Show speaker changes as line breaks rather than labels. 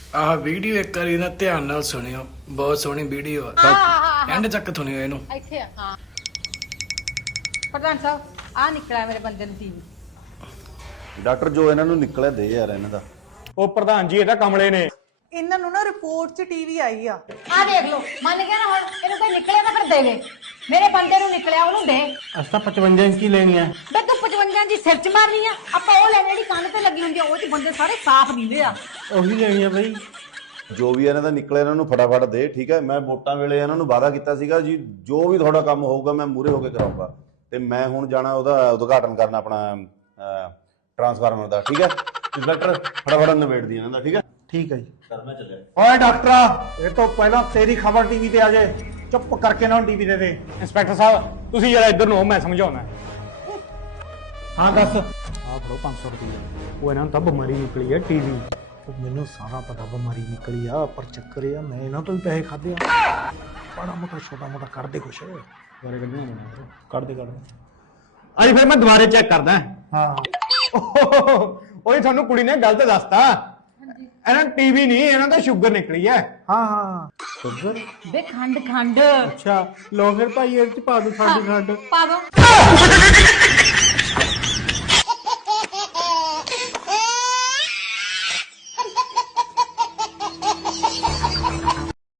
ਆਹ ਵੀਡੀਓ ਇੱਕ ਵਾਰੀ ਨਾ ਧਿਆਨ ਨਾਲ ਸੁਣਿਓ, ਬਹੁਤ ਸੋਹਣੀ ਵੀਡੀਓ ਆ। ਐਂਡ ਤੱਕ ਸੁਣਿਓ ਇਹਨੂੰ।
ਇੱਥੇ ਆ ਹਾਂ ਪ੍ਰਧਾਨ ਸਾਹਿਬ ਆ ਨਿਕਲਿਆ ਮੇਰੇ ਬੰਦੇ ਨੂੰ ਟੀਵੀ।
ਡਾਕਟਰ ਜੋ ਇਹਨਾਂ ਨੂੰ ਨਿਕਲਿਆ ਦੇ ਯਾਰ ਇਹਨਾਂ ਦਾ।
ਉਹ ਪ੍ਰਧਾਨ ਜੀ ਇਹ ਤਾਂ ਕਮਲੇ ਨੇ।
ਇਹਨਾਂ ਨੂੰ ਨਾ ਰਿਪੋਰਟ 'ਚ ਟੀਵੀ ਆਈ ਆ।
ਆ ਦੇਖ ਲਓ ਮੰਨ ਗਿਆ ਨਾ ਹੁਣ ਇਹਨੂੰ ਕੋਈ ਨਿਕਲਿਆ ਤਾਂ ਫਿਰ ਦੇਵੇ। ਮੇਰੇ ਬੰਦੇ ਨੂੰ ਨਿਕਲਿਆ ਉਹਨੂੰ ਦੇ।
ਅਸੀਂ ਤਾਂ 55 ਇੰਚ ਦੀ ਲੈਣੀ ਆ।
ਬੇ ਤੂੰ 55 ਦੀ ਸਿਰ 'ਚ ਮਾਰਨੀ ਆ। ਆਪਾਂ ਉਹ ਲੈਣੀ ਜਿਹੜੀ ਕੰਨ ਤੇ ਲੱਗੀ ਹੁੰਦੀ ਆ, ਉਹ 'ਚ ਬੰਦੇ ਸਾਰੇ ਸਾਫ਼ ਦਿੰਦੇ ਆ।
ਉਹੀ ਲੈਣੀ ਆ ਬਈ।
ਜੋ ਵੀ ਇਹਨਾਂ ਦਾ ਨਿਕਲਿਆ ਇਹਨਾਂ ਨੂੰ ਫਟਾਫਟ ਦੇ, ਠੀਕ ਹੈ। ਮੈਂ ਵੋਟਾਂ ਵੇਲੇ ਇਹਨਾਂ ਨੂੰ ਵਾਅਦਾ ਕੀਤਾ ਸੀਗਾ ਜੀ ਜੋ ਵੀ ਤੁਹਾਡਾ ਕੰਮ ਹੋਊਗਾ ਮੈਂ ਮੂਹਰੇ ਹੋ ਕੇ ਕਰਾਊਂਗਾ। ਤੇ ਮੈਂ ਹੁਣ ਜਾਣਾ ਉਹਦਾ ਉਦਘਾਟਨ ਕਰਨ ਆਪਣਾ ਟਰਾਂਸਫਾਰਮਰ ਦਾ, ਠੀਕ ਹੈ। ਇੰਸਪੈਕਟਰ ਫਟਾਫਟ ਨਿਬੇੜ ਦੀ ਇਹਨਾਂ ਦਾ, ਠੀਕ ਹੈ।
ਠੀਕ ਹੈ ਜੀ।
ਮੈਂ ਚੱਲਿਆ।
ਓਏ ਡਾਕਟਰਾ ਇਹ ਤੋਂ ਪਹਿਲਾਂ ਤੇਰੀ ਖਬਰ ਟੀਵੀ ਤੇ ਆ ਜਾਏ, ਚੁੱਪ ਕਰਕੇ ਨਾ ਟੀਵੀ ਦੇ ਦੇ। ਇੰਸਪੈਕਟਰ ਸਾਹਿਬ ਤੁਸੀਂ ਜਰਾ ਇੱਧਰ ਨੂੰ ਆਓ, ਮੈਂ ਸਮਝਾਉਣਾ। ਹਾਂ ਦੱਸ। ਆ ਫੜੋ 500 ਰੁਪਏ। ਉਹ ਇਹਨਾਂ ਨੂੰ ਤਾਂ ਬਿਮਾਰੀ ਨਿਕਲੀ ਹੈ ਟੀਵੀ। ਉਹ ਮੈਨੂੰ ਸਾਰਾ ਪਤਾ ਬਿਮਾਰੀ ਨਿਕਲੀ ਆ, ਪਰ ਚੱਕਰ ਇਹ ਆ ਮੈਂ ਇਹਨਾਂ ਤੋਂ ਵੀ ਪੈਸੇ ਖਾਦੇ ਆ। ਬੜਾ ਮੋਟਾ ਛੋਟਾ ਮੋਟਾ ਕਰਦੇ ਕੁਛ ਦੁਬਾਰੇ ਕੱਢਣਾ ਕਰਦੇ ਅੱਜ ਫਿਰ ਮੈਂ ਦੁਬਾਰੇ ਚੈੱਕ ਕਰਦਾ। ਹਾਂ ਉਹੀ ਤੁਹਾਨੂੰ ਕੁੜੀ ਨੇ ਗਲਤ ਦੱਸਤਾ। ਇਹਨਾਂ ਨੂੰ ਟੀਵੀ ਨਹੀਂ, ਇਹਨਾਂ ਦਾ ਸ਼ੂਗਰ ਨਿਕਲੀ ਹੈ। ਹਾਂ ਹਾਂ ਸ਼ੂਗਰ
ਬੇ ਖੰਡ
ਅੱਛਾ ਲੋ ਫਿਰ ਭਾਈ ਇਹ ਚ ਪਾ ਦੋ ਸਾਡੀ ਖੰਡ
ਪਾ ਦੋ।